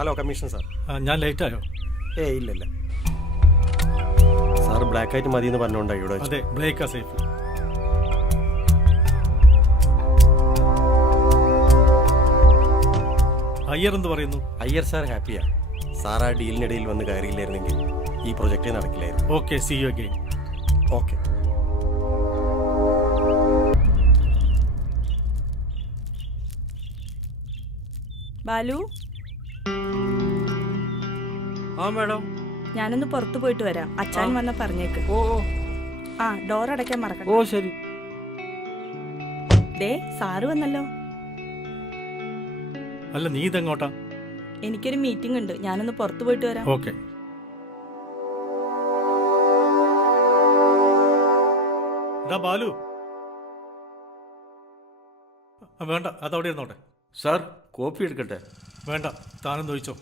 Hello commission sir. ഞാൻ ലേറ്റായോ? ഇല്ല sir, black ആയിട്ട് മതി എന്ന് പറഞ്ഞുകൊണ്ടാണ് ഇവിടെ. അതെ, ബ്ലേക്കാ സേഫ്. അയ്യർ എന്ത് പറയുന്നു? അയ്യർ സാർ ഹാപ്പിയാ. സാർ ആ ഡീലിനിടയിൽ വന്ന് കയറിയില്ലായിരുന്നെങ്കിൽ ഈ പ്രൊജക്റ്റേ നടക്കില്ലായിരുന്നു. Okay, see you again. Okay. Balu. ആ മാഡം, ഞാനൊന്ന് പുറത്തു പോയിട്ട് വരാം. അച്ഛൻ വന്ന പറഞ്ഞേക്ക്. ഓ ആ, ഡോർ അടയ്ക്കാൻ മറക്കണ്ട. ഓ ശരി. ദേ, സാറ് വന്നല്ലോ. അല്ല, നീ ഇതെങ്ങോട്ടാ? എനിക്കൊരു മീറ്റിംഗ് ഉണ്ട്, ഞാനൊന്ന് പുറത്തു പോയിട്ട് വരാം. ഓക്കെ. ബാലു, വേണ്ട, അതവിടെ ഇരുന്നോട്ടെ. സാർ, കോപ്പി എടുക്കട്ടെ? വേണ്ട, താനൊന്ന് ചോദിച്ചോ.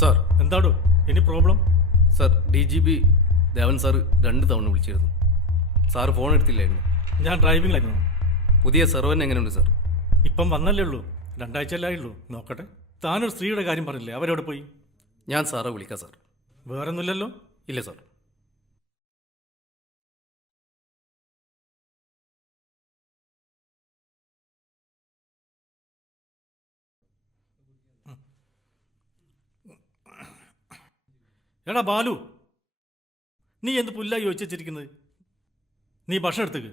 സാർ. എന്താടോ ഇനി problem? Sir, DGP Devan sir 2 തവണ വിളിച്ചിരുന്നു. സാർ ഫോൺ എടുത്തില്ലായിരുന്നു. ഞാൻ ഡ്രൈവിംഗിലായിരുന്നു. പുതിയ സെർവൻ എങ്ങനെയുണ്ട് സാർ? ഇപ്പം വന്നല്ലേ ഉള്ളൂ, 2 ആഴ്ചയല്ലായുള്ളൂ. നോക്കട്ടെ. താനൊരു സ്ത്രീയുടെ കാര്യം പറഞ്ഞില്ലേ, അവരെവിടെ പോയി? ഞാൻ സാറെ വിളിക്കാം സാർ. വേറൊന്നുമില്ലല്ലോ? ഇല്ല സാർ. എടാ ബാലു, നീ എന്ത് പുല്ലായി ചോദിച്ചിരിക്കുന്നത്? നീ ഭക്ഷണം എടുത്തേക്ക്.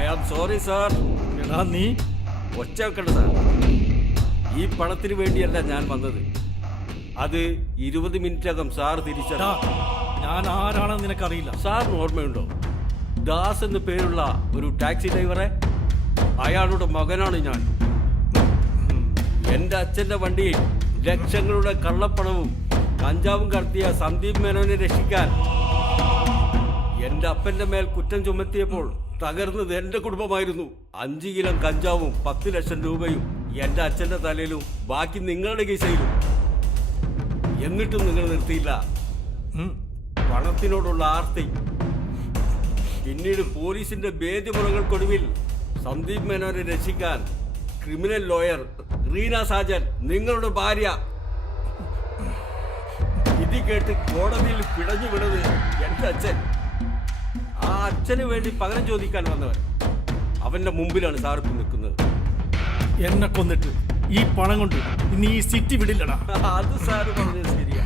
I am sorry sir. എടാ നീ ഒച്ച വെക്കണ്ട സാർ. ഈ പണത്തിന് വേണ്ടിയല്ല ഞാൻ വന്നത്. അത് 20 മിനിറ്റകം സാർ തിരിച്ചടാ. ഞാൻ ആരാണെന്ന് നിനക്കറിയില്ല. സാറിന് ഓർമ്മയുണ്ടോ? ദാസ് എന്ന് പേരുള്ള ഒരു ടാക്സി ഡ്രൈവറെ, അയാളുടെ മകനാണ് ഞാൻ. എൻ്റെ അച്ഛൻ്റെ വണ്ടിയിൽ ലക്ഷങ്ങളുടെ കള്ളപ്പണവും കഞ്ചാവും കടത്തിയ സന്ദീപ് മേനോനെ രക്ഷിക്കാൻ എൻ്റെ അപ്പൻ്റെ മേൽ കുറ്റം ചുമത്തിയപ്പോൾ തകർന്നത് എൻ്റെ കുടുംബമായിരുന്നു. 5 കിലോ കഞ്ചാവും 10 ലക്ഷം രൂപയും എൻ്റെ അച്ഛൻ്റെ തലയിലും ബാക്കി നിങ്ങളുടെ കേസയിലും. എന്നിട്ടും നിങ്ങൾ നിർത്തിയില്ല പണത്തിനോടുള്ള ആർത്തി. പിന്നീട് പോലീസിന്റെ ഭേദ്യമുറകൾക്കൊടുവിൽ സന്ദീപ് മേനോനെ രക്ഷിക്കാൻ ക്രിമിനൽ ലോയർ റീന സാജൻ, നിങ്ങളുടെ ഭാര്യ, ഇത് കേട്ട് കോടതിയിൽ പിടഞ്ഞു വിടത് എൻ്റെ അച്ഛൻ. ആ അച്ഛന് വേണ്ടി പകരം ചോദിക്കാൻ വന്നവൻ. അവന്റെ മുമ്പിലാണ് സാർ നിൽക്കുന്നത്. എന്നെ കൊന്നിട്ട് ഈ പണം കൊണ്ട് നീ ഈ സിറ്റി വിടില്ലടാ. അത് സാറ് പറഞ്ഞത് ശരിയാ.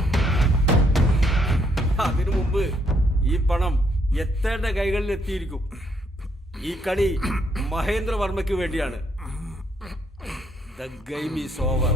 അതിനു മുമ്പ് ഈ പണം എത്തേണ്ട കൈകളിൽ എത്തിയിരിക്കും. ഈ കളി മഹേന്ദ്രവർമ്മയ്ക്ക് വേണ്ടിയാണ്. The game is over.